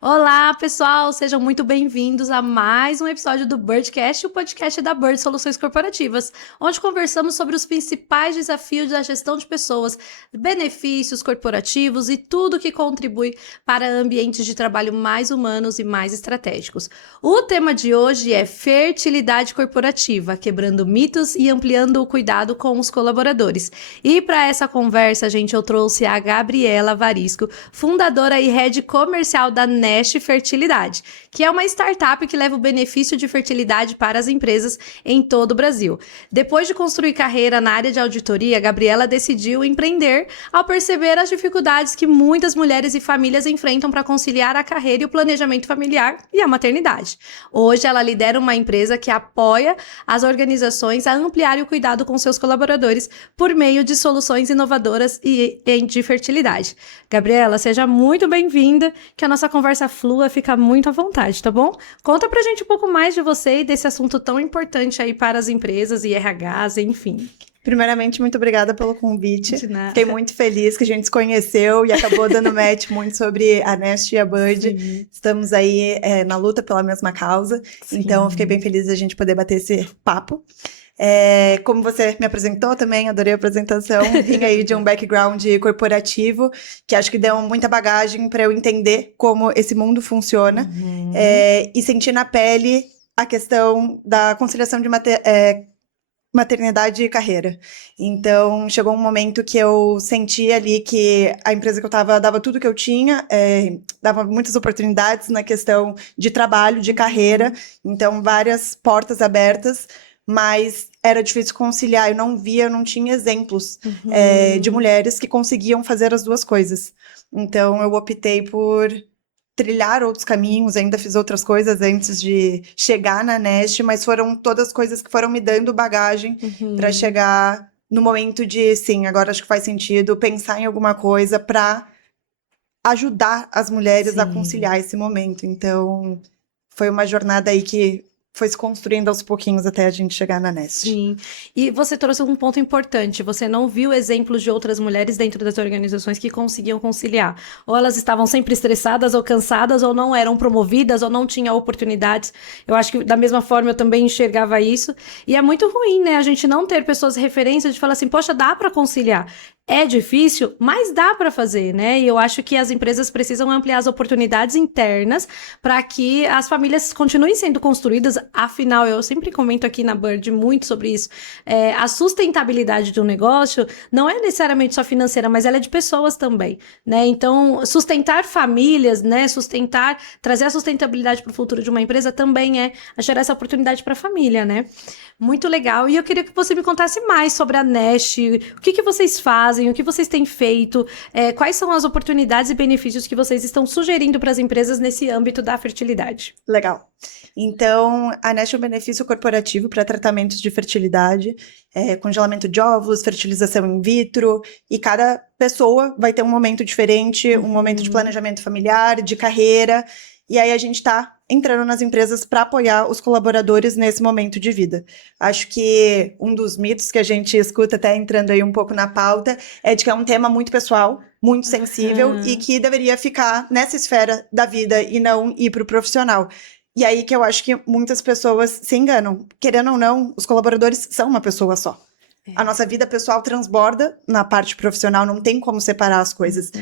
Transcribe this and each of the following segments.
Olá, pessoal! Sejam muito bem-vindos a mais um episódio do Birdcast, o podcast da Bird Soluções Corporativas, onde conversamos sobre os principais desafios da gestão de pessoas, benefícios corporativos e tudo que contribui para ambientes de trabalho mais humanos e mais estratégicos. O tema de hoje é fertilidade corporativa, quebrando mitos e ampliando o cuidado com os colaboradores. E para essa conversa, gente, eu trouxe a Gabriela Varisco, fundadora e head comercial da Nest Fertilidade, que é uma startup que leva o benefício de fertilidade para as empresas em todo o Brasil. Depois de construir carreira na área de auditoria, Gabriela decidiu empreender ao perceber as dificuldades que muitas mulheres e famílias enfrentam para conciliar a carreira e o planejamento familiar e a maternidade. Hoje, ela lidera uma empresa que apoia as organizações a ampliar o cuidado com seus colaboradores por meio de soluções inovadoras e de fertilidade. Gabriela, seja muito bem-vinda, que a nossa conversa flua, fica muito à vontade, tá bom? Conta pra gente um pouco mais de você e desse assunto tão importante aí para as empresas e RHs, enfim. Primeiramente, muito obrigada pelo convite. De nada. Fiquei muito feliz que a gente se conheceu e acabou dando match muito sobre a Nest e a Bird. Sim. Estamos aí na luta pela mesma causa, Sim. Então fiquei bem feliz de a gente poder bater esse papo. Como você me apresentou também, adorei a apresentação, vim aí de um background corporativo, que acho que deu muita bagagem para eu entender como esse mundo funciona, e sentir na pele a questão da conciliação de maternidade e carreira. Então, chegou um momento que eu senti ali que a empresa que eu estava dava tudo que eu tinha, dava muitas oportunidades na questão de trabalho, de carreira, então várias portas abertas, mas era difícil conciliar, eu não tinha exemplos de mulheres que conseguiam fazer as duas coisas. Então, eu optei por trilhar outros caminhos, ainda fiz outras coisas antes de chegar na Nest, mas foram todas coisas que foram me dando bagagem para chegar no momento de, sim, agora acho que faz sentido pensar em alguma coisa para ajudar as mulheres a conciliar esse momento. Então, foi uma jornada aí que foi se construindo aos pouquinhos até a gente chegar na Nest. Sim, e você trouxe um ponto importante, você não viu exemplos de outras mulheres dentro das organizações que conseguiam conciliar. Ou elas estavam sempre estressadas ou cansadas, ou não eram promovidas, ou não tinham oportunidades. Eu acho que da mesma forma eu também enxergava isso. E é muito ruim, né, a gente não ter pessoas referências de falar assim, poxa, dá para conciliar. É difícil, mas dá para fazer, né? E eu acho que as empresas precisam ampliar as oportunidades internas para que as famílias continuem sendo construídas. Afinal, eu sempre comento aqui na Bird muito sobre isso. A sustentabilidade de um negócio não é necessariamente só financeira, mas ela é de pessoas também, né? Então, sustentar famílias, né? Trazer a sustentabilidade para o futuro de uma empresa também é gerar essa oportunidade para a família, né? Muito legal. E eu queria que você me contasse mais sobre a Nest, o que vocês fazem, o que vocês têm feito, quais são as oportunidades e benefícios que vocês estão sugerindo para as empresas nesse âmbito da fertilidade. Legal. Então, a Nest é um benefício corporativo para tratamentos de fertilidade, congelamento de óvulos, fertilização in vitro, e cada pessoa vai ter um momento diferente, um momento de planejamento familiar, de carreira, e aí a gente está entrando nas empresas para apoiar os colaboradores nesse momento de vida. Acho que um dos mitos que a gente escuta, até entrando aí um pouco na pauta, é de que é um tema muito pessoal, muito sensível, e que deveria ficar nessa esfera da vida e não ir para o profissional. E aí que eu acho que muitas pessoas se enganam. Querendo ou não, os colaboradores são uma pessoa só. A nossa vida pessoal transborda na parte profissional, não tem como separar as coisas.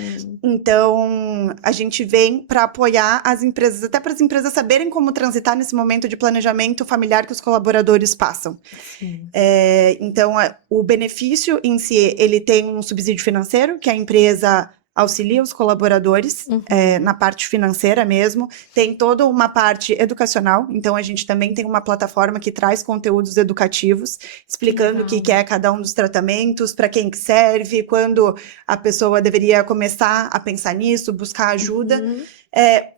Então, a gente vem para apoiar as empresas, até para as empresas saberem como transitar nesse momento de planejamento familiar que os colaboradores passam. Então, o benefício em si, ele tem um subsídio financeiro, que a empresa auxilia os colaboradores na parte financeira mesmo, tem toda uma parte educacional, então a gente também tem uma plataforma que traz conteúdos educativos, explicando o que é cada um dos tratamentos, para quem que serve, quando a pessoa deveria começar a pensar nisso, buscar ajuda.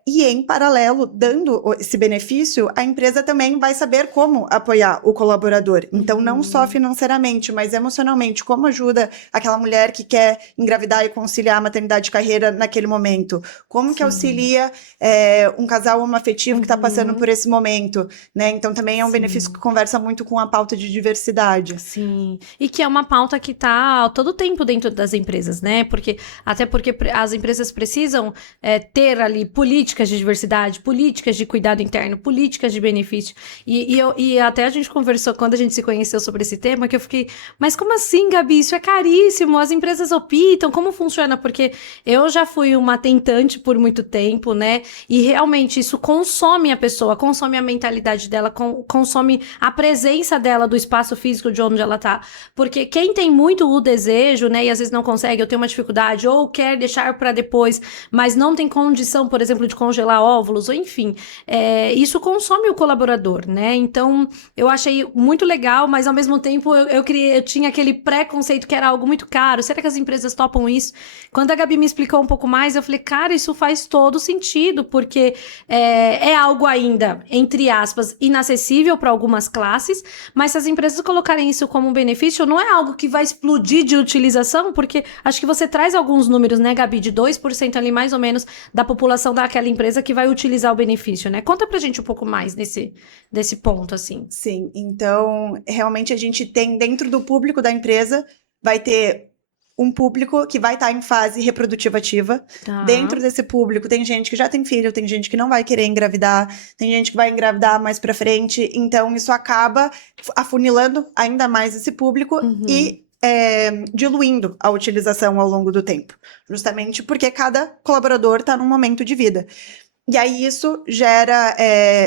E em paralelo, dando esse benefício, a empresa também vai saber como apoiar o colaborador. Então, não só financeiramente, mas emocionalmente, como ajuda aquela mulher que quer engravidar e conciliar a maternidade e carreira naquele momento. Como que auxilia um casal homoafetivo que está passando por esse momento, né? Então, também é um benefício que conversa muito com a pauta de diversidade. Sim, e que é uma pauta que está todo o tempo dentro das empresas, né? Até porque as empresas precisam ter ali políticas de diversidade, políticas de cuidado interno, políticas de benefício. E até a gente conversou, quando a gente se conheceu sobre esse tema, que eu fiquei, mas como assim, Gabi? Isso é caríssimo, as empresas optam, como funciona? Porque eu já fui uma tentante por muito tempo, né? E realmente isso consome a pessoa, consome a mentalidade dela, consome a presença dela do espaço físico de onde ela tá. Porque quem tem muito o desejo, né, e às vezes não consegue, ou tem uma dificuldade, ou quer deixar para depois, mas não tem condição, por exemplo, de congelar óvulos, ou enfim, isso consome o colaborador, né? Então, eu achei muito legal, mas ao mesmo tempo eu tinha aquele preconceito que era algo muito caro. Será que as empresas topam isso? Quando a Gabi me explicou um pouco mais, eu falei, cara, isso faz todo sentido, porque é algo ainda, entre aspas, inacessível para algumas classes, mas se as empresas colocarem isso como um benefício, não é algo que vai explodir de utilização, porque acho que você traz alguns números, né, Gabi, de 2% ali mais ou menos da população daquela empresa que vai utilizar o benefício, né? Conta pra gente um pouco mais desse ponto, assim. Sim, então realmente a gente tem dentro do público da empresa, vai ter um público que vai estar em fase reprodutiva ativa. Tá. Dentro desse público tem gente que já tem filho, tem gente que não vai querer engravidar, tem gente que vai engravidar mais pra frente, então isso acaba afunilando ainda mais esse público e diluindo a utilização ao longo do tempo, justamente porque cada colaborador está num momento de vida. E aí isso gera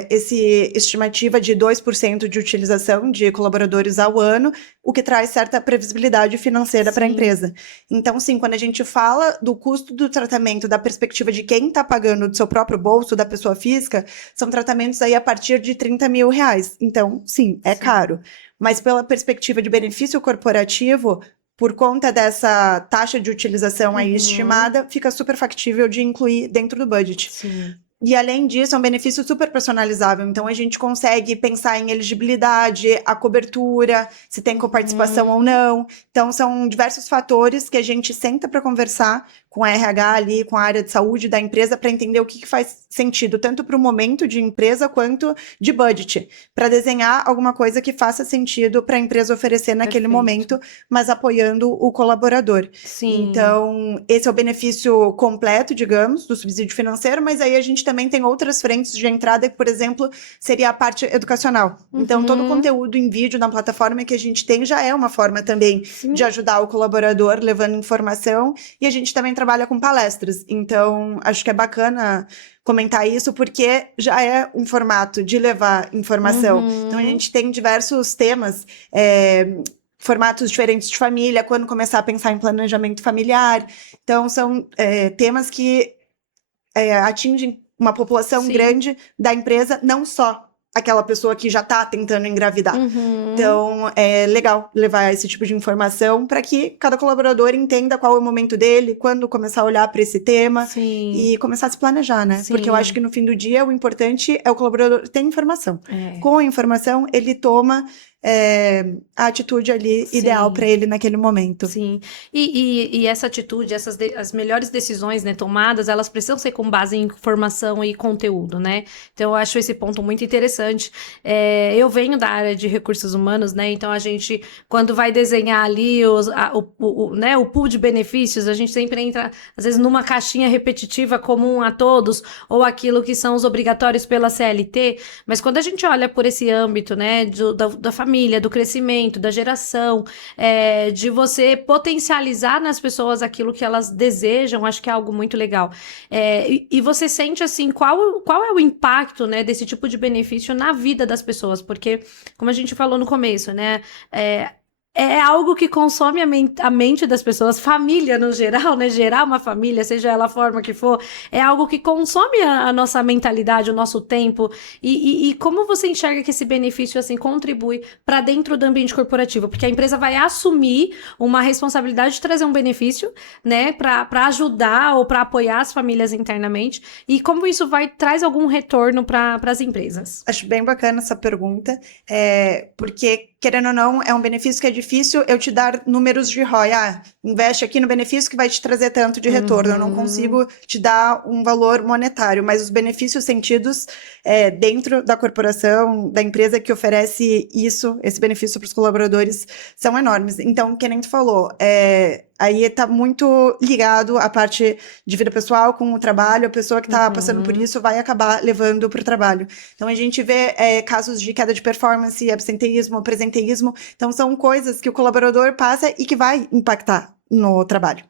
esse estimativa de 2% de utilização de colaboradores ao ano, o que traz certa previsibilidade financeira para a empresa. Então, sim, quando a gente fala do custo do tratamento, da perspectiva de quem está pagando do seu próprio bolso, da pessoa física, são tratamentos aí a partir de R$30 mil. Então, sim, é caro. Mas pela perspectiva de benefício corporativo, por conta dessa taxa de utilização aí estimada, fica super factível de incluir dentro do budget. Sim. E além disso, é um benefício super personalizável. Então, a gente consegue pensar em elegibilidade, a cobertura, se tem coparticipação ou não. Então, são diversos fatores que a gente senta para conversar com a RH ali, com a área de saúde da empresa, para entender o que faz sentido, tanto para o momento de empresa quanto de budget, para desenhar alguma coisa que faça sentido para a empresa oferecer naquele momento, mas apoiando o colaborador. Sim. Então, esse é o benefício completo, digamos, do subsídio financeiro, mas aí a gente também tem outras frentes de entrada, que, por exemplo, seria a parte educacional. Então, todo o conteúdo em vídeo na plataforma que a gente tem já é uma forma também de ajudar o colaborador, levando informação, e a gente também trabalha com palestras. Então, acho que é bacana comentar isso, porque já é um formato de levar informação. Então, a gente tem diversos temas, formatos diferentes de família, quando começar a pensar em planejamento familiar. Então, são temas que atingem uma população grande da empresa, não só aquela pessoa que já está tentando engravidar. Então, é legal levar esse tipo de informação para que cada colaborador entenda qual é o momento dele, quando começar a olhar para esse tema e começar a se planejar, né? Porque eu acho que no fim do dia o importante é o colaborador ter informação. Com a informação, ele toma a atitude ali ideal para ele naquele momento. Sim, e essa atitude, as melhores decisões, né, tomadas, elas precisam ser com base em informação e conteúdo, né? Então eu acho esse ponto muito interessante. Eu venho da área de recursos humanos, né? Então a gente, quando vai desenhar ali o pool de benefícios, a gente sempre entra, às vezes, numa caixinha repetitiva comum a todos, ou aquilo que são os obrigatórios pela CLT, mas quando a gente olha por esse âmbito, né, da família, do crescimento, da geração, de você potencializar nas pessoas aquilo que elas desejam, acho que é algo muito legal. E você sente, assim, qual é o impacto, né, desse tipo de benefício na vida das pessoas? Porque, como a gente falou no começo, né, é algo que consome a mente das pessoas, família no geral, né? Gerar uma família, seja ela a forma que for, é algo que consome a nossa mentalidade, o nosso tempo. E como você enxerga que esse benefício, assim, contribui para dentro do ambiente corporativo? Porque a empresa vai assumir uma responsabilidade de trazer um benefício, né? Para ajudar ou para apoiar as famílias internamente. E como isso traz algum retorno para as empresas? Acho bem bacana essa pergunta, porque, querendo ou não, é um benefício que é difícil eu te dar números de ROI. Investe aqui no benefício que vai te trazer tanto de retorno. Eu não consigo te dar um valor monetário, mas os benefícios sentidos dentro da corporação, da empresa que oferece esse benefício para os colaboradores, são enormes. Então, que nem tu falou, Aí tá muito ligado à parte de vida pessoal com o trabalho, a pessoa que tá passando por isso vai acabar levando pro trabalho. Então a gente vê casos de queda de performance, absenteísmo, presenteísmo, então são coisas que o colaborador passa e que vai impactar no trabalho.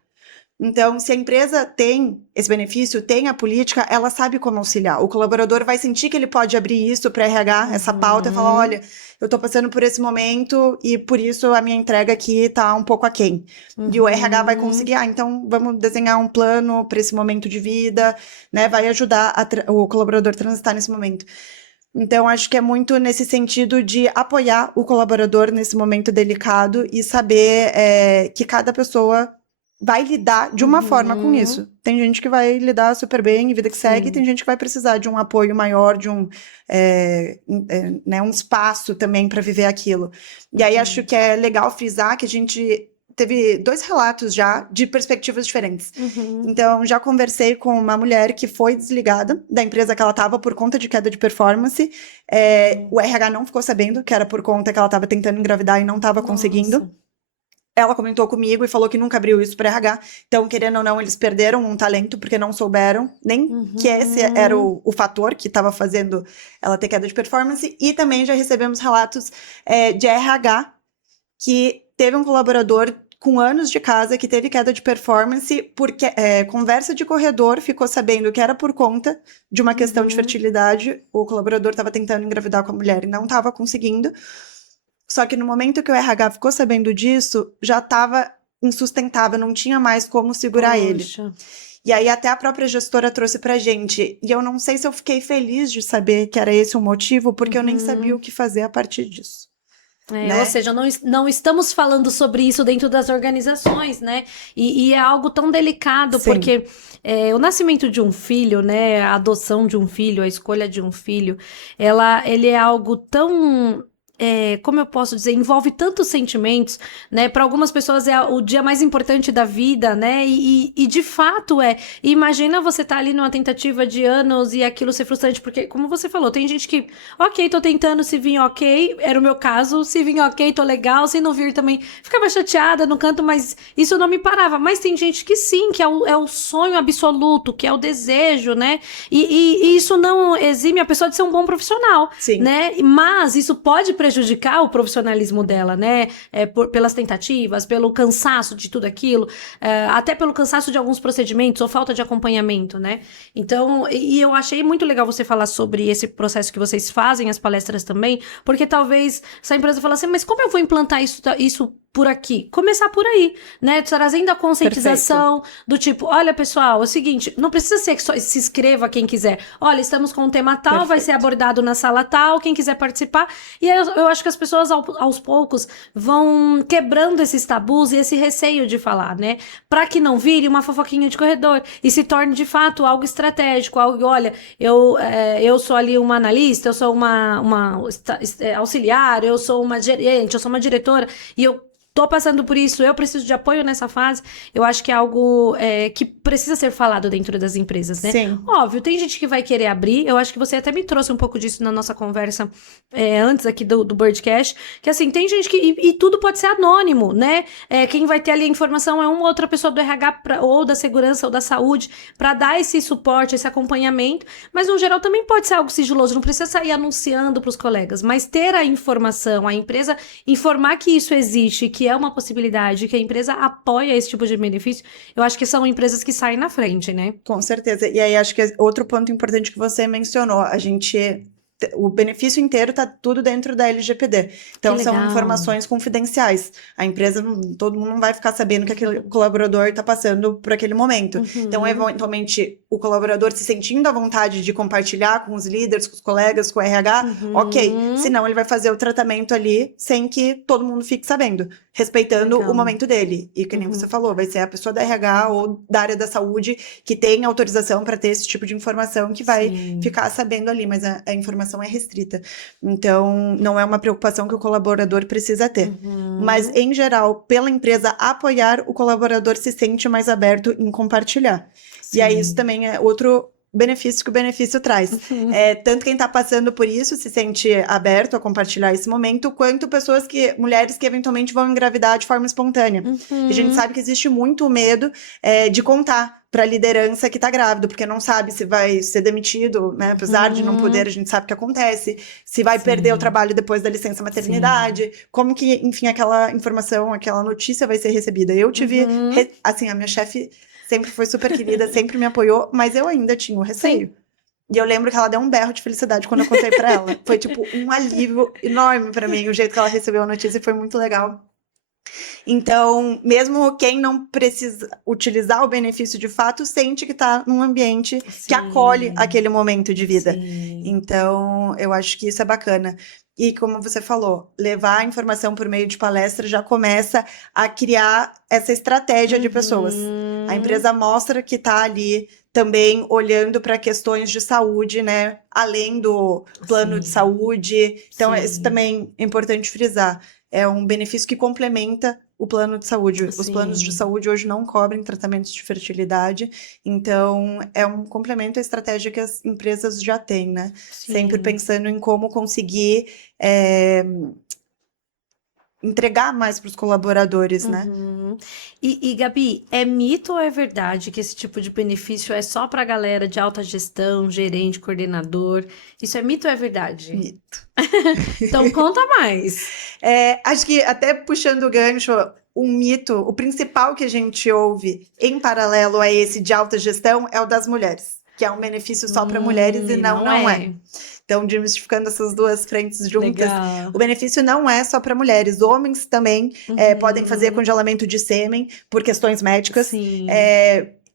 Então, se a empresa tem esse benefício, tem a política, ela sabe como auxiliar. O colaborador vai sentir que ele pode abrir isso para RH, essa pauta, e falar, olha, eu estou passando por esse momento e por isso a minha entrega aqui está um pouco aquém. E o RH vai conseguir, então vamos desenhar um plano para esse momento de vida, né? Vai ajudar o colaborador a transitar nesse momento. Então, acho que é muito nesse sentido de apoiar o colaborador nesse momento delicado e saber que cada pessoa vai lidar de uma forma com isso. Tem gente que vai lidar super bem, vida que segue, e tem gente que vai precisar de um apoio maior, de um espaço também para viver aquilo. E aí acho que é legal frisar que a gente teve 2 relatos já de perspectivas diferentes. Então, já conversei com uma mulher que foi desligada da empresa que ela estava por conta de queda de performance. O RH não ficou sabendo que era por conta que ela estava tentando engravidar e não estava conseguindo. Ela comentou comigo e falou que nunca abriu isso para RH. Então, querendo ou não, eles perderam um talento porque não souberam nem que esse era o fator que estava fazendo ela ter queda de performance. E também já recebemos relatos de RH que teve um colaborador com anos de casa que teve queda de performance porque conversa de corredor ficou sabendo que era por conta de uma questão de fertilidade. O colaborador estava tentando engravidar com a mulher e não estava conseguindo. Só que no momento que o RH ficou sabendo disso, já estava insustentável, não tinha mais como segurar ele. E aí até a própria gestora trouxe pra gente. E eu não sei se eu fiquei feliz de saber que era esse o motivo, porque eu nem sabia o que fazer a partir disso. Né? Ou seja, não estamos falando sobre isso dentro das organizações, né? E é algo tão delicado, Sim. porque o nascimento de um filho, né? A adoção de um filho, a escolha de um filho, ele é algo tão... como eu posso dizer, envolve tantos sentimentos, né? Para algumas pessoas é o dia mais importante da vida, né? E de fato imagina você estar ali numa tentativa de anos e aquilo ser frustrante, porque, como você falou, tem gente que, ok, tô tentando, se vir ok, era o meu caso, se vir ok, tô legal, se não vir também, ficava chateada no canto, mas isso não me parava. Mas tem gente que sim, que é o sonho absoluto, que é o desejo, né? E isso não exime a pessoa de ser um bom profissional, Sim. Né? Mas isso pode prejudicar o profissionalismo dela, né? Pelas tentativas, pelo cansaço de tudo aquilo, até pelo cansaço de alguns procedimentos ou falta de acompanhamento, né? Então, e eu achei muito legal você falar sobre esse processo que vocês fazem, as palestras também, porque talvez essa empresa fale assim, mas como eu vou implantar isso por aqui? Começar por aí, né? Trazendo a conscientização do tipo, olha, pessoal, é o seguinte, não precisa ser que só se inscreva quem quiser. Olha, estamos com um tema tal, vai ser abordado na sala tal, quem quiser participar. E aí eu acho que as pessoas, aos poucos, vão quebrando esses tabus e esse receio de falar, né? Pra que não vire uma fofoquinha de corredor e se torne, de fato, algo estratégico, algo, olha, eu sou ali uma analista, eu sou uma auxiliar, eu sou uma gerente, eu sou uma diretora, e eu tô passando por isso, eu preciso de apoio nessa fase. Eu acho que é algo que precisa ser falado dentro das empresas, né? Sim. Óbvio, tem gente que vai querer abrir, eu acho que você até me trouxe um pouco disso na nossa conversa antes aqui do Birdcast, que assim, tem gente que, e tudo pode ser anônimo, né? Quem vai ter ali a informação é uma outra pessoa do RH ou da segurança ou da saúde para dar esse suporte, esse acompanhamento, mas no geral também pode ser algo sigiloso, não precisa sair anunciando para os colegas, mas ter a informação, a empresa informar que isso existe, que é uma possibilidade, que a empresa apoia esse tipo de benefício, eu acho que são empresas que saem na frente, né? Com certeza. E aí, acho que outro ponto importante que você mencionou, o benefício inteiro está tudo dentro da LGPD. Então, são informações confidenciais. A empresa, todo mundo não vai ficar sabendo que aquele colaborador está passando por aquele momento. Então, eventualmente, o colaborador se sentindo à vontade de compartilhar com os líderes, com os colegas, com o RH, ok. Senão, ele vai fazer o tratamento ali sem que todo mundo fique sabendo, respeitando o momento dele. E que nem você falou, vai ser a pessoa da RH ou da área da saúde que tem autorização para ter esse tipo de informação que vai ficar sabendo ali, mas a informação é restrita. Então, não é uma preocupação que o colaborador precisa ter. Mas, em geral, pela empresa apoiar, o colaborador se sente mais aberto em compartilhar. Sim. E aí, isso também é outro benefícios que o benefício traz. Tanto quem está passando por isso se sente aberto a compartilhar esse momento, quanto mulheres que eventualmente vão engravidar de forma espontânea. A gente sabe que existe muito medo de contar para a liderança que está grávido, porque não sabe se vai ser demitido, né? Apesar de não poder, a gente sabe o que acontece, se vai perder o trabalho depois da licença maternidade, como que, enfim, aquela informação, aquela notícia vai ser recebida. Eu tive, assim, a minha chefe sempre foi super querida, sempre me apoiou, mas eu ainda tinha o receio. E eu lembro que ela deu um berro de felicidade quando eu contei pra ela. Foi, tipo, um alívio enorme pra mim, o jeito que ela recebeu a notícia, foi muito legal. Então, mesmo quem não precisa utilizar o benefício de fato, sente que tá num ambiente que acolhe aquele momento de vida. Então, eu acho que isso é bacana. E como você falou, levar a informação por meio de palestra já começa a criar essa estratégia de pessoas. A empresa mostra que está ali também olhando para questões de saúde, né? Além do plano de saúde. Então, isso também é importante frisar. É um benefício que complementa o plano de saúde. Os planos de saúde hoje não cobrem tratamentos de fertilidade, então é um complemento à estratégia que as empresas já têm, né? Sempre pensando em como conseguir entregar mais para os colaboradores, né? E Gabi, é mito ou é verdade que esse tipo de benefício é só para a galera de alta gestão, gerente, coordenador? Isso é mito ou é verdade? Mito. Então conta mais. Acho que até puxando o gancho, um mito, o principal que a gente ouve em paralelo a esse de alta gestão é o das mulheres, que é um benefício só para mulheres e não é. Então, desmistificando essas duas frentes juntas, o benefício não é só para mulheres. Homens também podem fazer congelamento de sêmen por questões médicas.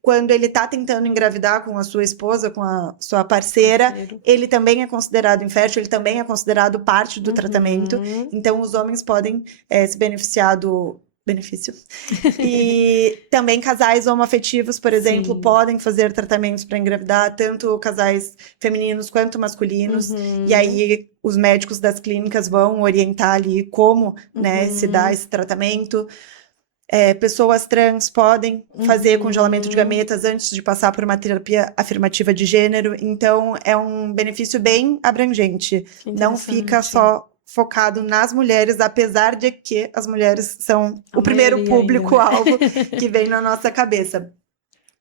Quando ele está tentando engravidar com a sua esposa, com a sua parceira, ele também é considerado infértil, ele também é considerado parte do tratamento. Então, os homens podem se beneficiar do benefício. E também casais homoafetivos, por exemplo, podem fazer tratamentos para engravidar, tanto casais femininos quanto masculinos. E aí, os médicos das clínicas vão orientar ali como, né, se dá esse tratamento. Pessoas trans podem fazer congelamento de gametas antes de passar por uma terapia afirmativa de gênero. Então, é um benefício bem abrangente. Não fica só focado nas mulheres, apesar de que as mulheres são o primeiro público-alvo que vem na nossa cabeça.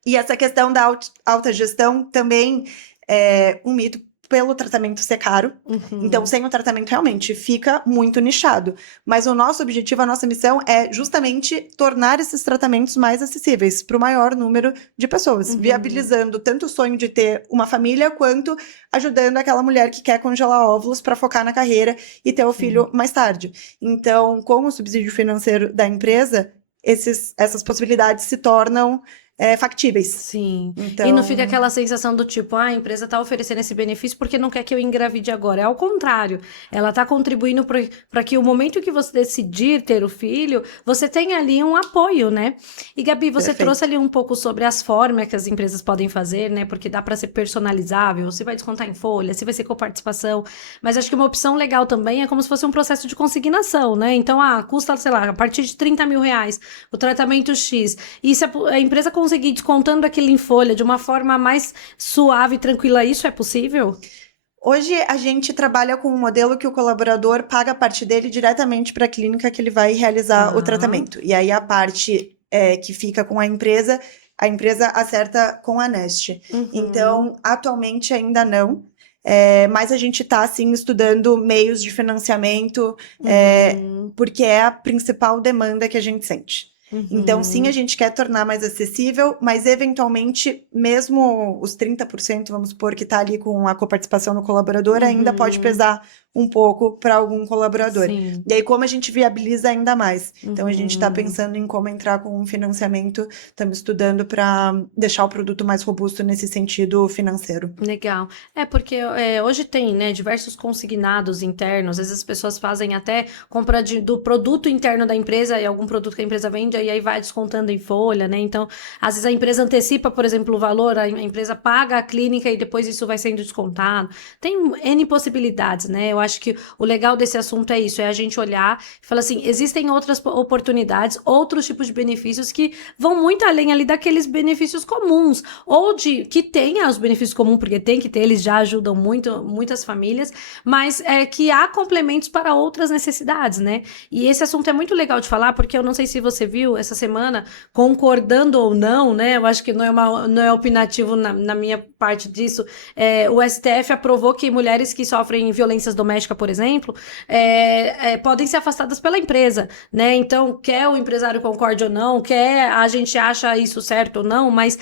E essa questão da alta gestão também é um mito pelo tratamento ser caro. Então, sem o tratamento, realmente, fica muito nichado. Mas o nosso objetivo, a nossa missão é justamente tornar esses tratamentos mais acessíveis para o maior número de pessoas, viabilizando tanto o sonho de ter uma família, quanto ajudando aquela mulher que quer congelar óvulos para focar na carreira e ter o filho mais tarde. Então, com o subsídio financeiro da empresa, essas possibilidades se tornam factíveis. Então... E não fica aquela sensação do tipo, a empresa está oferecendo esse benefício porque não quer que eu engravide agora. É ao contrário. Ela está contribuindo para que o momento que você decidir ter o filho, você tenha ali um apoio, né? E Gabi, você trouxe ali um pouco sobre as formas que as empresas podem fazer, né? Porque dá para ser personalizável, se vai descontar em folha, se vai ser coparticipação. Mas acho que uma opção legal também é como se fosse um processo de consignação, né? Então, custa, sei lá, a partir de R$30 mil o tratamento X. E se a empresa conseguir descontando aquilo em folha de uma forma mais suave e tranquila, isso é possível? Hoje a gente trabalha com um modelo que o colaborador paga a parte dele diretamente para a clínica que ele vai realizar o tratamento. E aí a parte que fica com a empresa acerta com a Nest. Então, atualmente ainda não. Mas a gente está, assim, estudando meios de financiamento, porque é a principal demanda que a gente sente. Então, sim, a gente quer tornar mais acessível, mas eventualmente, mesmo os 30%, vamos supor, que está ali com a coparticipação do colaborador, ainda pode pesar um pouco para algum colaborador. E aí, como a gente viabiliza ainda mais? Então, a gente está pensando em como entrar com um financiamento, estamos estudando para deixar o produto mais robusto nesse sentido financeiro. Legal. Porque hoje tem, né, diversos consignados internos, às vezes as pessoas fazem até compra do produto interno da empresa e algum produto que a empresa vende, e aí vai descontando em folha, né? Então, às vezes a empresa antecipa, por exemplo, o valor, a empresa paga a clínica e depois isso vai sendo descontado. Tem N possibilidades, né? Eu acho que o legal desse assunto é isso, é a gente olhar e falar assim, existem outras oportunidades, outros tipos de benefícios que vão muito além ali daqueles benefícios comuns, ou de que tenha os benefícios comuns, porque tem que ter, eles já ajudam muito, muitas famílias, mas que há complementos para outras necessidades, né? E esse assunto é muito legal de falar, porque eu não sei se você viu essa semana, concordando ou não, né? Eu acho que não é opinativo na minha parte disso. O STF aprovou que mulheres que sofrem violências domésticas, por exemplo, podem ser afastadas pela empresa, né? Então, quer o empresário concorde ou não, a gente acha isso certo ou não, mas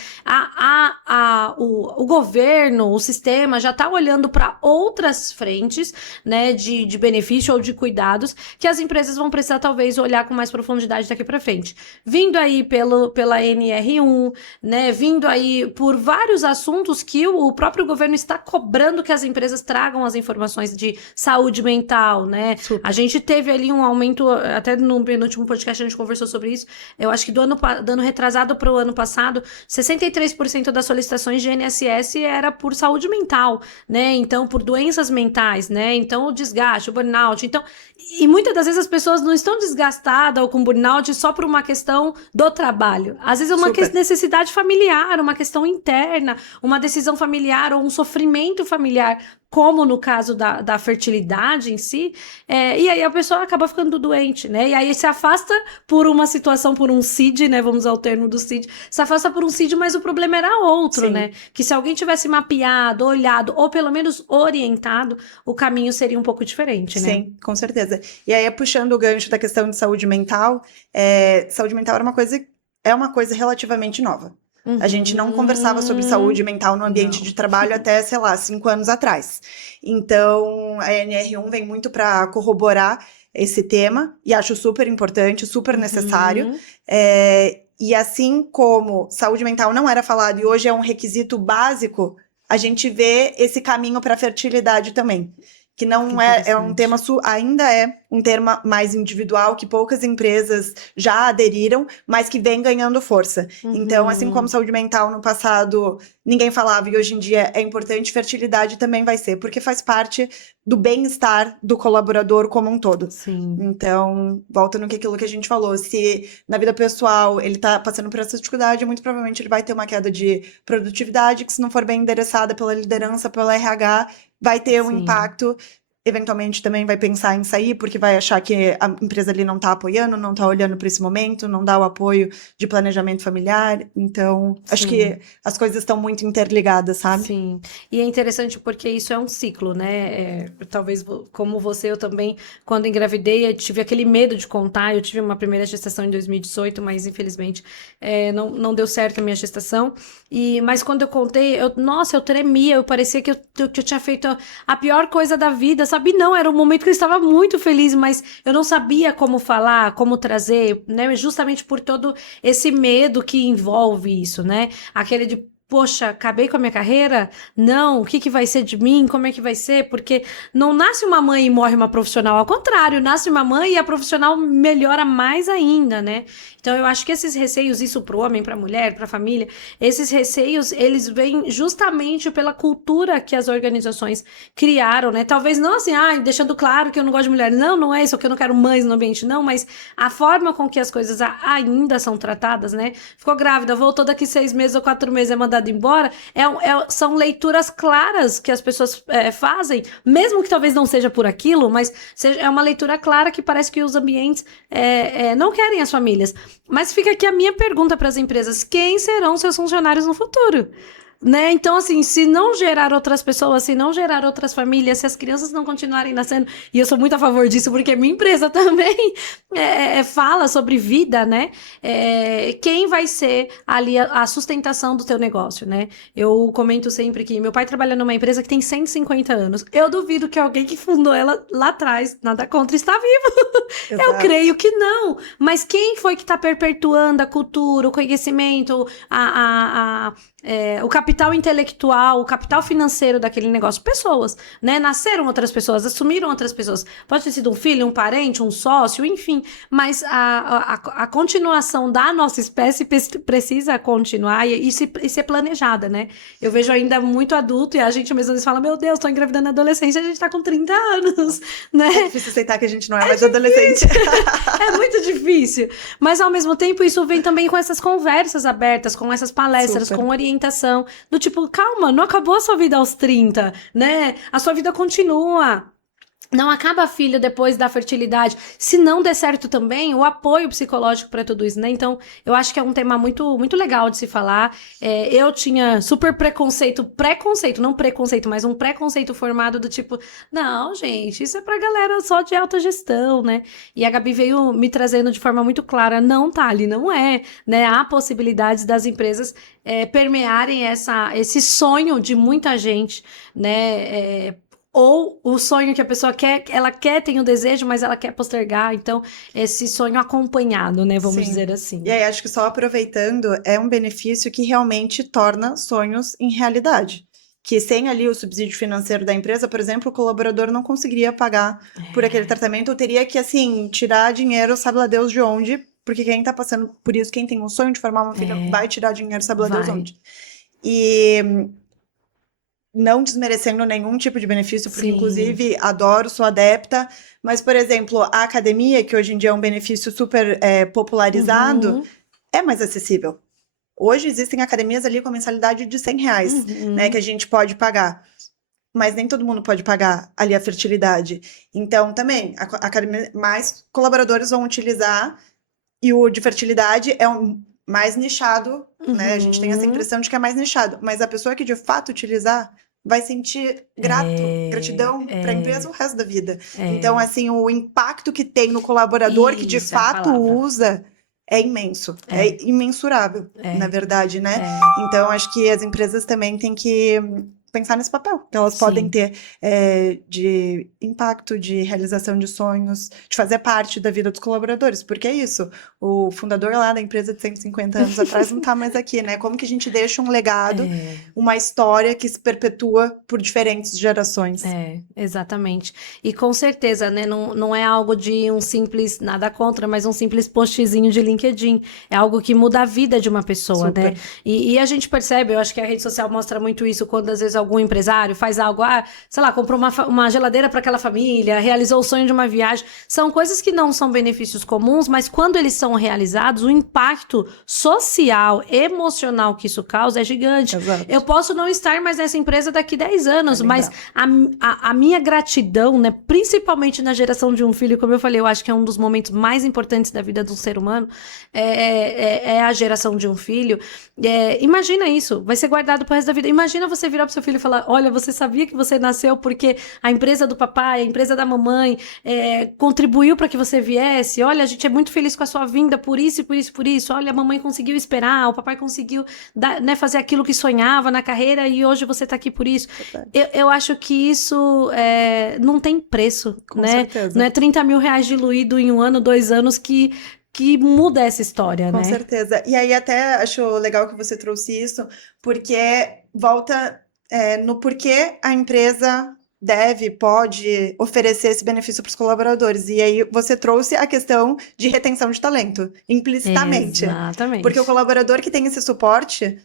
o governo, o sistema já está olhando para outras frentes, né, de benefício ou de cuidados que as empresas vão precisar talvez olhar com mais profundidade daqui para frente. Vindo aí pela NR1, né, vindo aí por vários assuntos que o próprio governo está cobrando que as empresas tragam as informações de saúde mental, né? Super. A gente teve ali um aumento, até no penúltimo podcast a gente conversou sobre isso, eu acho que do ano retrasado para o ano passado, 63% das solicitações de INSS era por saúde mental, né? Então, por doenças mentais, né? Então, o desgaste, o burnout. Então, e muitas das vezes as pessoas não estão desgastadas ou com burnout só por uma questão do trabalho. Às vezes é uma necessidade familiar, uma questão interna, uma decisão familiar ou um sofrimento familiar, como no caso da fertilidade em si, e aí a pessoa acaba ficando doente, né? E aí se afasta por uma situação, por um CID, né? Vamos ao termo do CID, se afasta por um CID, mas o problema era outro, Sim. né? Que se alguém tivesse mapeado, olhado, ou pelo menos orientado, o caminho seria um pouco diferente, né? Sim, com certeza. E aí, puxando o gancho da questão de saúde mental é uma coisa relativamente nova. A gente não conversava sobre saúde mental no ambiente de trabalho até, 5 anos atrás. Então, a NR1 vem muito para corroborar esse tema, e acho super importante, super necessário. E assim como saúde mental não era falado e hoje é um requisito básico, a gente vê esse caminho para a fertilidade também. Que não é um tema, ainda é um tema mais individual, que poucas empresas já aderiram, mas que vem ganhando força. Então, assim como saúde mental no passado ninguém falava e hoje em dia é importante, fertilidade também vai ser, porque faz parte do bem-estar do colaborador como um todo. Sim. Então, volta no que aquilo que a gente falou, se na vida pessoal ele tá passando por essa dificuldade, muito provavelmente ele vai ter uma queda de produtividade, que se não for bem endereçada pela liderança, pela RH, vai ter um impacto, eventualmente também vai pensar em sair, porque vai achar que a empresa ali não tá apoiando, não tá olhando para esse momento, não dá o apoio de planejamento familiar. Então, acho que as coisas estão muito interligadas, sabe? Sim, e é interessante porque isso é um ciclo, né? Talvez como você, eu também, quando engravidei, eu tive aquele medo de contar. Eu tive uma primeira gestação em 2018, mas infelizmente não deu certo a minha gestação. Mas quando eu contei, eu tremia, eu parecia que eu tinha feito a pior coisa da vida, sabe? Não, era um momento que eu estava muito feliz, mas eu não sabia como falar, como trazer, né? Justamente por todo esse medo que envolve isso, né? Aquele de poxa, acabei com a minha carreira? Não, o que vai ser de mim? Como é que vai ser? Porque não nasce uma mãe e morre uma profissional, ao contrário, nasce uma mãe e a profissional melhora mais ainda, né? Então eu acho que esses receios, isso pro homem, pra mulher, pra família, esses receios, eles vêm justamente pela cultura que as organizações criaram, né? Talvez não assim, deixando claro que eu não gosto de mulher, não é isso, que eu não quero mães no ambiente, não, mas a forma com que as coisas ainda são tratadas, né? Ficou grávida, voltou daqui 6 meses ou 4 meses, é mandado embora, são leituras claras que as pessoas fazem, mesmo que talvez não seja por aquilo, mas é uma leitura clara que parece que os ambientes não querem as famílias. Mas fica aqui a minha pergunta para as empresas: quem serão seus funcionários no futuro? Né? Então, assim, se não gerar outras pessoas, se não gerar outras famílias, se as crianças não continuarem nascendo, e eu sou muito a favor disso, porque minha empresa também fala sobre vida, né? Quem vai ser ali a sustentação do teu negócio, né? Eu comento sempre que meu pai trabalha numa empresa que tem 150 anos. Eu duvido que alguém que fundou ela lá atrás, nada contra, está vivo. Eu creio que não. Mas quem foi que está perpetuando a cultura, o conhecimento, o capital intelectual, o capital financeiro daquele negócio. Pessoas, né? Nasceram outras pessoas, assumiram outras pessoas. Pode ter sido um filho, um parente, um sócio, enfim. Mas a continuação da nossa espécie precisa continuar e ser planejada, né? Eu vejo ainda muito adulto e a gente mesmo fala, meu Deus, tô engravidando na adolescência, a gente tá com 30 anos, né? É difícil aceitar que a gente não é mais adolescente. É muito difícil. Mas, ao mesmo tempo, isso vem também com essas conversas abertas, com essas palestras, Super. com orientação, do tipo, calma, não acabou a sua vida aos 30, né? A sua vida continua. Não acaba a filha depois da fertilidade. Se não der certo também, o apoio psicológico para tudo isso, né? Então, eu acho que é um tema muito, muito legal de se falar. Eu tinha super preconceito, não preconceito, mas um preconceito formado do tipo, não, gente, isso é pra galera só de alta gestão, né? E a Gabi veio me trazendo de forma muito clara, não, Thali, não é, né? Há possibilidades das empresas permearem esse sonho de muita gente, né? Ou o sonho que a pessoa quer, tem o desejo, mas ela quer postergar. Então, esse sonho acompanhado, né? Vamos dizer assim. E aí, acho que só aproveitando, é um benefício que realmente torna sonhos em realidade. Que sem ali o subsídio financeiro da empresa, por exemplo, o colaborador não conseguiria pagar por aquele tratamento, ou teria que, assim, tirar dinheiro, sabe lá Deus de onde, porque quem tá passando por isso, quem tem um sonho de formar uma filha, vai tirar dinheiro, sabe lá Deus onde. E não desmerecendo nenhum tipo de benefício, porque inclusive adoro, sou adepta, mas, por exemplo, a academia, que hoje em dia é um benefício super popularizado, é mais acessível. Hoje existem academias ali com mensalidade de R$100, né, que a gente pode pagar. Mas nem todo mundo pode pagar ali a fertilidade. Então, também, a academia, mais colaboradores vão utilizar, e o de fertilidade é mais nichado, né? A gente tem essa impressão de que é mais nichado. Mas a pessoa que de fato utilizar vai sentir gratidão para a empresa o resto da vida. Então, assim, o impacto que tem no colaborador que de fato usa é imenso. É imensurável, na verdade, né? Então, acho que as empresas também têm que pensar nesse papel que elas podem ter de impacto, de realização de sonhos, de fazer parte da vida dos colaboradores, porque é isso, o fundador lá da empresa de 150 anos atrás não tá mais aqui, né? Como que a gente deixa um legado, uma história que se perpetua por diferentes gerações. Exatamente. E com certeza, né, não é algo de um simples, nada contra, mas um simples postzinho de LinkedIn, é algo que muda a vida de uma pessoa, né? E a gente percebe, eu acho que a rede social mostra muito isso, quando às vezes algum empresário faz algo, sei lá, comprou uma geladeira para aquela família, realizou o sonho de uma viagem. São coisas que não são benefícios comuns, mas quando eles são realizados, o impacto social, emocional que isso causa é gigante. Exato. Eu posso não estar mais nessa empresa daqui 10 anos, mas a minha gratidão, né, principalmente na geração de um filho, como eu falei, eu acho que é um dos momentos mais importantes da vida de um ser humano, é a geração de um filho. Imagina isso, vai ser guardado pro resto da vida. Imagina você virar pro seu filho e falar, olha, você sabia que você nasceu porque a empresa do papai, a empresa da mamãe contribuiu para que você viesse, olha, a gente é muito feliz com a sua vinda, por isso e por isso, por isso, olha, a mamãe conseguiu esperar, o papai conseguiu fazer aquilo que sonhava na carreira e hoje você tá aqui por isso. Eu acho que isso não tem preço, Com né? certeza. Não é 30 mil reais diluído em 1 ano, 2 anos que muda essa história, né? Com certeza. E aí até acho legal que você trouxe isso, porque volta no porquê a empresa pode oferecer esse benefício para os colaboradores. E aí você trouxe a questão de retenção de talento, implicitamente. Exatamente. Porque o colaborador que tem esse suporte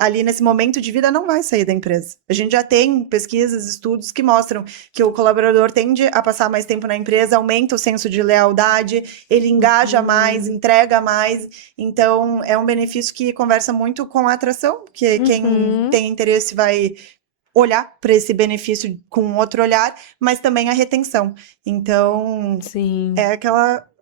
ali nesse momento de vida não vai sair da empresa. A gente já tem pesquisas, estudos que mostram que o colaborador tende a passar mais tempo na empresa, aumenta o senso de lealdade, ele engaja mais, entrega mais. Então, é um benefício que conversa muito com a atração, porque quem tem interesse vai olhar para esse benefício com outro olhar, mas também a retenção. Então,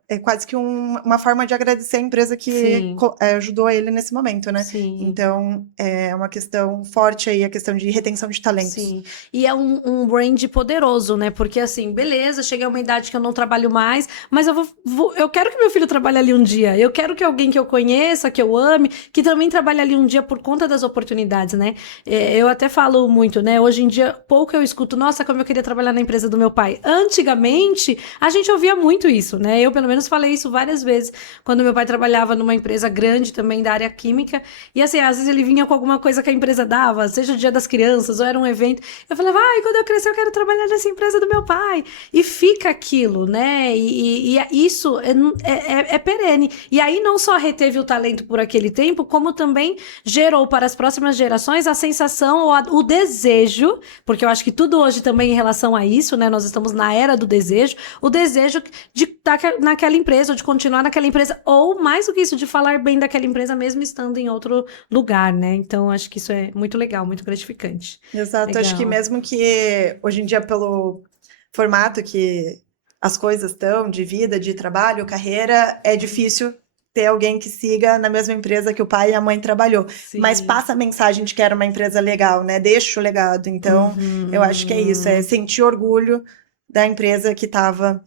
é quase que uma forma de agradecer a empresa que ajudou ele nesse momento, né? Sim. Então, é uma questão forte aí, a questão de retenção de talentos. Sim, e é um brand poderoso, né? Porque assim, beleza, cheguei a uma idade que eu não trabalho mais, mas eu quero que meu filho trabalhe ali um dia, eu quero que alguém que eu conheça, que eu ame, que também trabalhe ali um dia por conta das oportunidades, né? Eu até falo muito, né? Hoje em dia, pouco eu escuto, nossa, como eu queria trabalhar na empresa do meu pai. Antigamente, a gente ouvia muito isso, né? Eu, pelo menos, menos falei isso várias vezes, quando meu pai trabalhava numa empresa grande também da área química, e assim, às vezes ele vinha com alguma coisa que a empresa dava, seja o Dia das Crianças, ou era um evento, eu falava, ai, quando eu crescer eu quero trabalhar nessa empresa do meu pai, e fica aquilo, né, isso é perene, e aí não só reteve o talento por aquele tempo, como também gerou para as próximas gerações a sensação ou o desejo, porque eu acho que tudo hoje também em relação a isso, né? Nós estamos na era do desejo, o desejo de estar naquela empresa, ou de continuar naquela empresa, ou mais do que isso, de falar bem daquela empresa mesmo estando em outro lugar, né? Então, acho que isso é muito legal, muito gratificante. Exato, acho que Legal. mesmo que hoje em dia, pelo formato que as coisas estão, de vida, de trabalho, carreira, é difícil ter alguém que siga na mesma empresa que o pai e a mãe trabalhou. Mas Sim. passa a mensagem de que era uma empresa legal, né? Deixa o legado. Então, eu acho que é isso, é sentir orgulho da empresa que estava,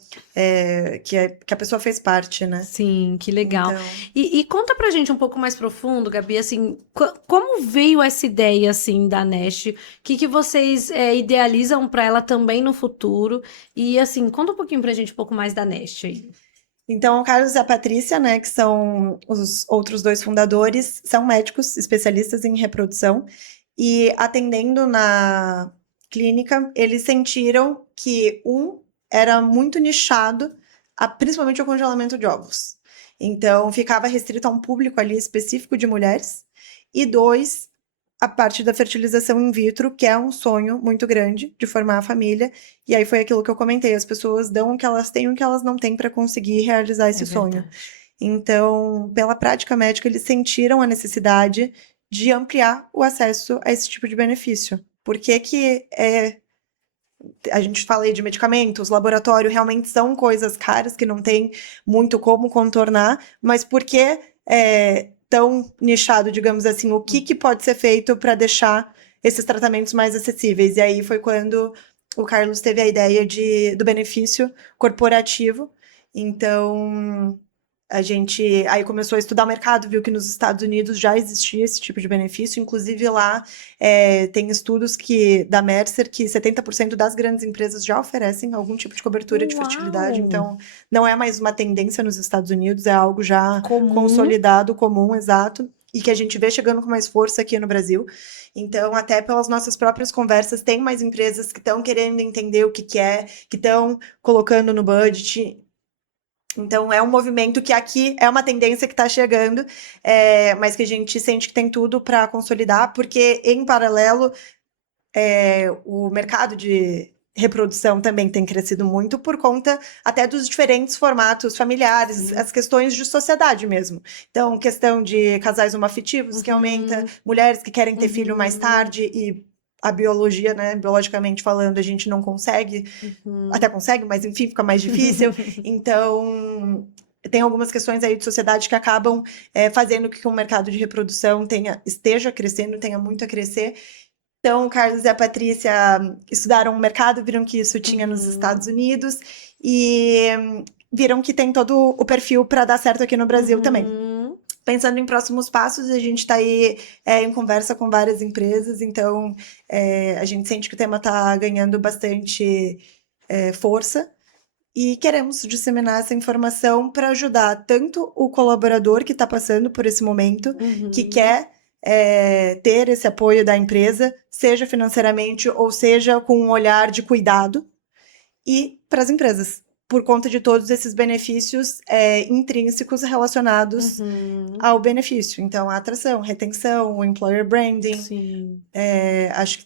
que a pessoa fez parte, né? Sim, que legal. Então, E conta pra gente um pouco mais profundo, Gabi, assim, como veio essa ideia, assim, da Nesh? O que vocês idealizam pra ela também no futuro? E, assim, conta um pouquinho pra gente um pouco mais da Nesh aí. Então, o Carlos e a Patrícia, né, que são os outros dois fundadores, são médicos especialistas em reprodução e atendendo na clínica, eles sentiram que era muito nichado, principalmente o congelamento de ovos. Então, ficava restrito a um público ali específico de mulheres. E dois, a parte da fertilização in vitro, que é um sonho muito grande de formar a família. E aí foi aquilo que eu comentei, as pessoas dão o que elas têm e o que elas não têm para conseguir realizar esse sonho. Verdade. Então, pela prática médica, eles sentiram a necessidade de ampliar o acesso a esse tipo de benefício. Por que que a gente fala aí de medicamentos, laboratório, realmente são coisas caras que não tem muito como contornar, mas por que é tão nichado, digamos assim, o que pode ser feito para deixar esses tratamentos mais acessíveis? E aí foi quando o Carlos teve a ideia do benefício corporativo. Então, a gente aí começou a estudar o mercado, viu que nos Estados Unidos já existia esse tipo de benefício, inclusive lá tem estudos da Mercer que 70% das grandes empresas já oferecem algum tipo de cobertura de fertilidade, Uau! então não é mais uma tendência nos Estados Unidos, é algo já Comum. consolidado, comum, exato, e que a gente vê chegando com mais força aqui no Brasil. Então, até pelas nossas próprias conversas, tem mais empresas que estão querendo entender o que é, que estão colocando no budget. Então, é um movimento que aqui é uma tendência que está chegando, mas que a gente sente que tem tudo para consolidar, porque, em paralelo, o mercado de reprodução também tem crescido muito por conta até dos diferentes formatos familiares, Sim. as questões de sociedade mesmo. Então, questão de casais homoafetivos que aumenta, mulheres que querem ter filho mais tarde e a biologia, né, biologicamente falando, a gente não consegue, até consegue, mas enfim, fica mais difícil. Então, tem algumas questões aí de sociedade que acabam fazendo com que o mercado de reprodução esteja crescendo, tenha muito a crescer. Então, o Carlos e a Patrícia estudaram o mercado, viram que isso tinha nos Estados Unidos e viram que tem todo o perfil para dar certo aqui no Brasil também. Pensando em próximos passos, a gente está aí em conversa com várias empresas, então a gente sente que o tema está ganhando bastante força e queremos disseminar essa informação para ajudar tanto o colaborador que está passando por esse momento, que quer ter esse apoio da empresa, seja financeiramente ou seja com um olhar de cuidado, e para as empresas, por conta de todos esses benefícios intrínsecos relacionados ao benefício. Então, a atração, retenção, o employer branding. Sim. Acho que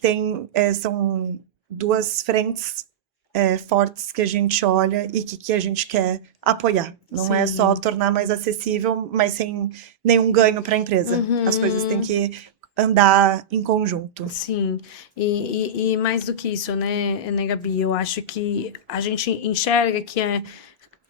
são duas frentes fortes que a gente olha e que a gente quer apoiar. Não é só tornar mais acessível, mas sem nenhum ganho para a empresa. As coisas têm que andar em conjunto. Sim, e mais do que isso, né, Gabi? Eu acho que a gente enxerga que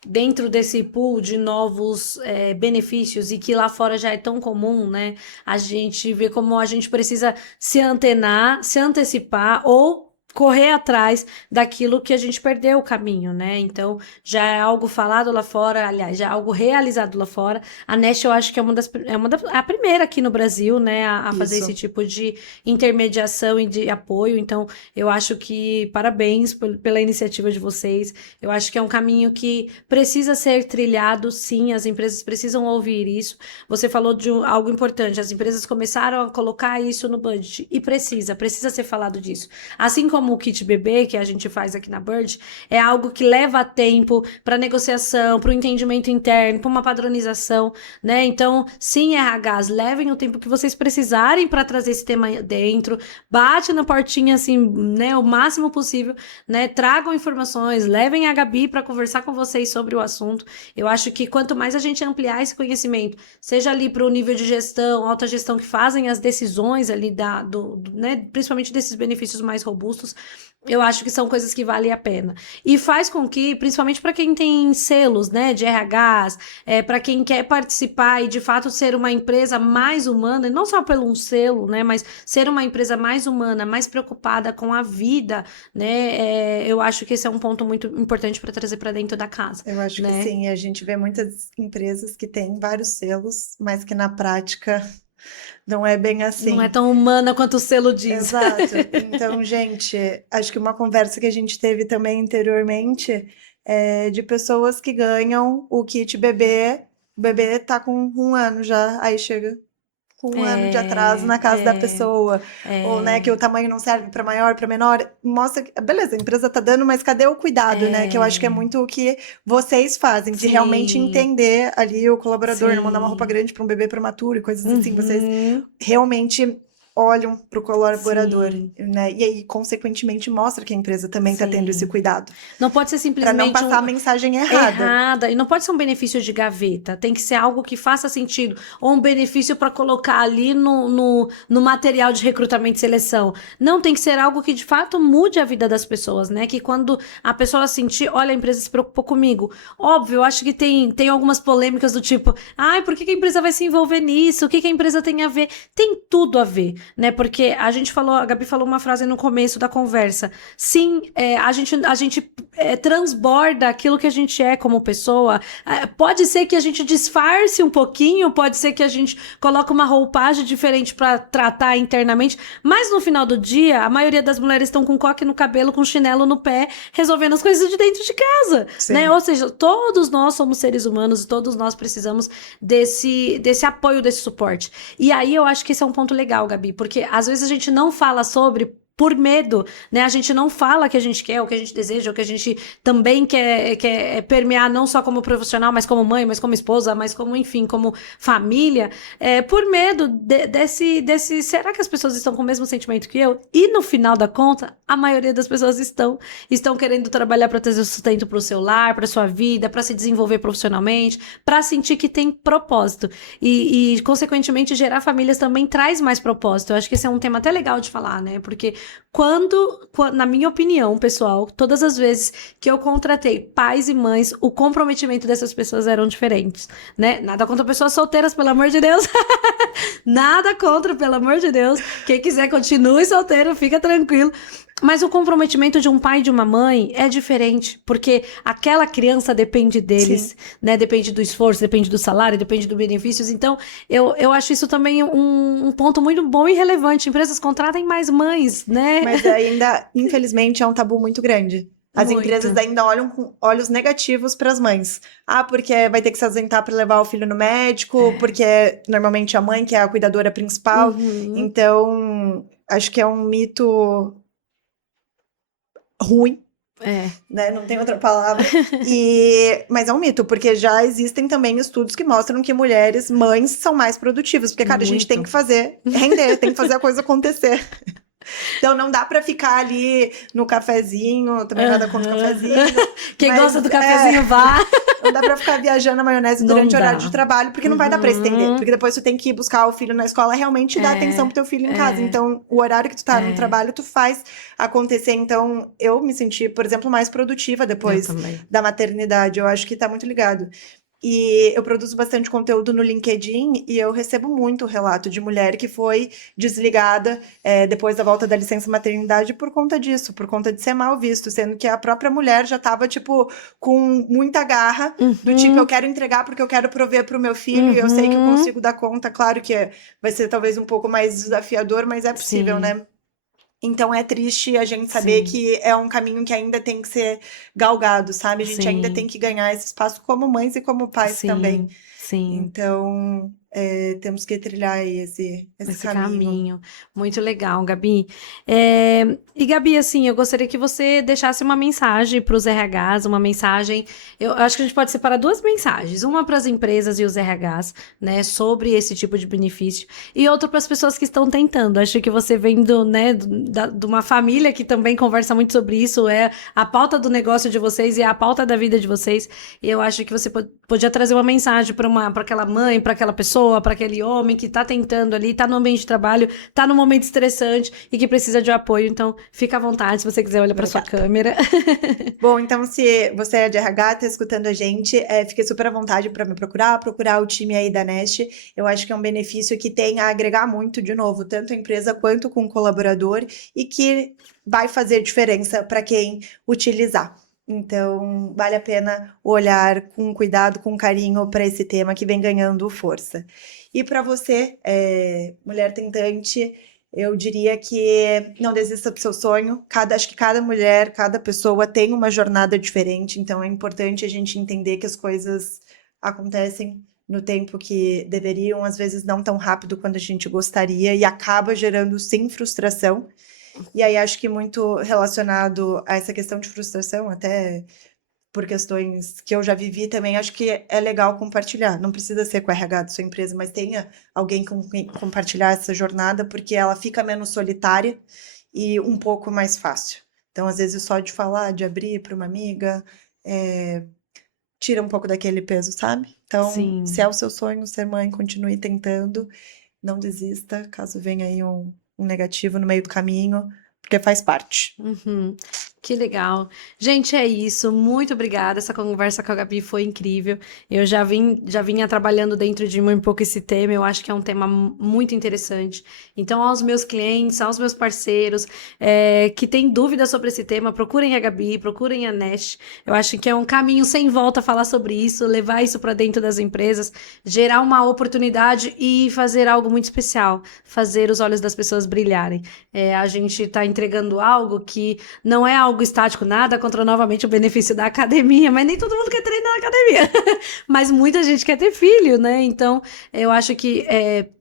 dentro desse pool de novos benefícios e que lá fora já é tão comum, né? A gente vê como a gente precisa se antenar, se antecipar ou correr atrás daquilo que a gente perdeu o caminho, né? Então, já é algo falado lá fora, aliás, já é algo realizado lá fora. A Nest, eu acho que a primeira aqui no Brasil, né, a fazer Isso. esse tipo de intermediação e de apoio. Então, eu acho que parabéns pela iniciativa de vocês. Eu acho que é um caminho que precisa ser trilhado, sim, as empresas precisam ouvir isso. Você falou de algo importante, as empresas começaram a colocar isso no budget, e precisa ser falado disso. Assim como o kit bebê, que a gente faz aqui na Bird, é algo que leva tempo para negociação, para o entendimento interno, para uma padronização, né? Então, sim, RHs, levem o tempo que vocês precisarem para trazer esse tema dentro, bate na portinha assim, né, o máximo possível, né? Tragam informações, levem a Gabi para conversar com vocês sobre o assunto. Eu acho que quanto mais a gente ampliar esse conhecimento, seja ali para o nível de gestão, alta gestão que fazem as decisões ali né, principalmente desses benefícios mais robustos, eu acho que são coisas que valem a pena. E faz com que, principalmente para quem tem selos, né, de RHs, para quem quer participar e de fato ser uma empresa mais humana, e não só pelo um selo, né, mas ser uma empresa mais humana, mais preocupada com a vida, né, eu acho que esse é um ponto muito importante para trazer para dentro da casa. Eu acho né? que sim, a gente vê muitas empresas que têm vários selos, mas que na prática não é bem assim. Não é tão humana quanto o selo diz. Exato. Então, gente, acho que uma conversa que a gente teve também anteriormente é de pessoas que ganham o kit bebê, o bebê tá com 1 ano já, aí chega com 1 ano de atraso na casa da pessoa, ou né, que o tamanho não serve para maior, para menor, mostra que, beleza, a empresa tá dando, mas cadê o cuidado, né? Que eu acho que é muito o que vocês fazem, de realmente entender ali o colaborador, não mandar uma roupa grande para um bebê prematuro e coisas assim, vocês realmente olham para o colaborador, né? E aí, consequentemente, mostra que a empresa também está tendo esse cuidado. Não pode ser simplesmente para não passar a mensagem errada. E não pode ser um benefício de gaveta. Tem que ser algo que faça sentido. Ou um benefício para colocar ali no material de recrutamento e seleção. Não, tem que ser algo que de fato mude a vida das pessoas, né? Que quando a pessoa sentir, olha, a empresa se preocupou comigo. Óbvio, eu acho que tem algumas polêmicas do tipo, ai, por que a empresa vai se envolver nisso? O que a empresa tem a ver? Tem tudo a ver, né? Porque a Gabi falou uma frase no começo da conversa. Sim, a gente transborda aquilo que a gente é como pessoa. Pode ser que a gente disfarce um pouquinho, pode ser que a gente coloque uma roupagem diferente para tratar internamente, mas no final do dia, a maioria das mulheres estão com coque no cabelo, com chinelo no pé, resolvendo as coisas de dentro de casa, né? Ou seja, todos nós somos seres humanos e todos nós precisamos desse apoio, desse suporte. E aí eu acho que esse é um ponto legal, Gabi, porque às vezes a gente não fala sobre por medo, né? A gente não fala o que a gente quer, o que a gente deseja, o que a gente também quer permear, não só como profissional, mas como mãe, mas como esposa, mas como, enfim, como família, por medo desse... Será que as pessoas estão com o mesmo sentimento que eu? E no final da conta, a maioria das pessoas estão querendo trabalhar para trazer sustento para o seu lar, para sua vida, para se desenvolver profissionalmente, para sentir que tem propósito. E, consequentemente, gerar famílias também traz mais propósito. Eu acho que esse é um tema até legal de falar, né? Porque quando, na minha opinião, pessoal, todas as vezes que eu contratei pais e mães, o comprometimento dessas pessoas eram diferentes, né? Nada contra pessoas solteiras, pelo amor de Deus. Nada contra, pelo amor de Deus. Quem quiser, continue solteiro, fica tranquilo. Mas o comprometimento de um pai e de uma mãe é diferente, porque aquela criança depende deles, né? Depende do esforço, depende do salário, depende dos benefícios. Então, eu acho isso também um ponto muito bom e relevante. Empresas contratem mais mães, né? Mas ainda, infelizmente, é um tabu muito grande. As empresas ainda olham com olhos negativos para as mães. Porque vai ter que se ausentar para levar o filho no médico, porque é normalmente a mãe que é a cuidadora principal. Então, acho que é um mito ruim, né? Não tem outra palavra. Mas é um mito, porque já existem também estudos que mostram que mães são mais produtivas, porque, cara, a gente tem que fazer render, tem que fazer a coisa acontecer. Então não dá pra ficar ali no cafezinho, também nada contra o cafezinho. Quem gosta do cafezinho vá. Não dá pra ficar viajando na maionese durante o horário de trabalho, porque não vai dar pra estender. Porque depois tu tem que ir buscar o filho na escola, realmente dar atenção pro teu filho em casa. Então, o horário que tu tá no trabalho, tu faz acontecer. Então, eu me senti, por exemplo, mais produtiva depois da maternidade. Eu acho que tá muito ligado. E eu produzo bastante conteúdo no LinkedIn e eu recebo muito relato de mulher que foi desligada depois da volta da licença maternidade por conta disso, por conta de ser mal visto, sendo que a própria mulher já estava, tipo, com muita garra, do tipo, eu quero entregar porque eu quero prover para o meu filho e eu sei que eu consigo dar conta. Claro que vai ser talvez um pouco mais desafiador, mas é possível, Sim. né? Então é triste a gente saber que é um caminho que ainda tem que ser galgado, sabe? A gente ainda tem que ganhar esse espaço como mães e como pais também. Sim. Então, temos que trilhar aí esse caminho. Muito legal, Gabi. E, Gabi, assim, eu gostaria que você deixasse uma mensagem para os RHs, uma mensagem. Eu acho que a gente pode separar duas mensagens: uma para as empresas e os RHs, né, sobre esse tipo de benefício, e outra para as pessoas que estão tentando. Acho que você vem de uma família que também conversa muito sobre isso, é a pauta do negócio de vocês e a pauta da vida de vocês. E eu acho que você podia trazer uma mensagem para aquela mãe, para aquela pessoa, para aquele homem que está tentando ali, está no ambiente de trabalho, está num momento estressante e que precisa de apoio. Então, fica à vontade se você quiser olhar para sua câmera. Bom, então se você é de RH, está escutando a gente, fique super à vontade para me procurar o time aí da Nest. Eu acho que é um benefício que tem a agregar muito, de novo, tanto a empresa quanto com o colaborador e que vai fazer diferença para quem utilizar. Então, vale a pena olhar com cuidado, com carinho para esse tema que vem ganhando força. E para você, mulher tentante, eu diria que não desista do seu sonho. Acho que cada mulher, cada pessoa tem uma jornada diferente, então é importante a gente entender que as coisas acontecem no tempo que deveriam, às vezes não tão rápido quanto a gente gostaria, e acaba gerando, sim, frustração. E aí acho que muito relacionado a essa questão de frustração, até por questões que eu já vivi também, acho que é legal compartilhar. Não precisa ser com o RH da sua empresa, mas tenha alguém com quem compartilhar essa jornada, porque ela fica menos solitária e um pouco mais fácil. Então, às vezes, só de falar, de abrir para uma amiga, tira um pouco daquele peso, sabe? Então, se é o seu sonho ser mãe, continue tentando, não desista, caso venha aí um negativo no meio do caminho, porque faz parte. Que legal. Gente, é isso. Muito obrigada. Essa conversa com a Gabi foi incrível. Eu já vinha trabalhando dentro de mim um pouco esse tema. Eu acho que é um tema muito interessante. Então, aos meus clientes, aos meus parceiros que têm dúvidas sobre esse tema, procurem a Gabi, procurem a Nest. Eu acho que é um caminho sem volta falar sobre isso, levar isso para dentro das empresas, gerar uma oportunidade e fazer algo muito especial, fazer os olhos das pessoas brilharem. A gente está entregando algo que não é algo estático, nada contra novamente o benefício da academia, mas nem todo mundo quer treinar na academia. Mas muita gente quer ter filho, né? Então, eu acho que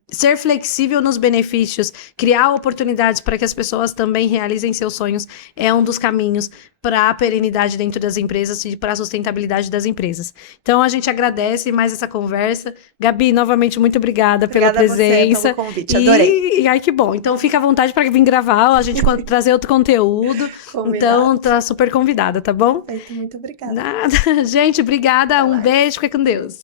ser flexível nos benefícios, criar oportunidades para que as pessoas também realizem seus sonhos é um dos caminhos para a perenidade dentro das empresas e para a sustentabilidade das empresas. Então, a gente agradece mais essa conversa. Gabi, novamente, muito obrigada pela presença. Você, pelo convite, adorei. E ai, que bom. Então, fica à vontade para vir gravar, a gente trazer outro conteúdo. Combinado. Então, tá super convidada, tá bom? Muito obrigada. Nada. Gente, obrigada. Um beijo. Fica com Deus.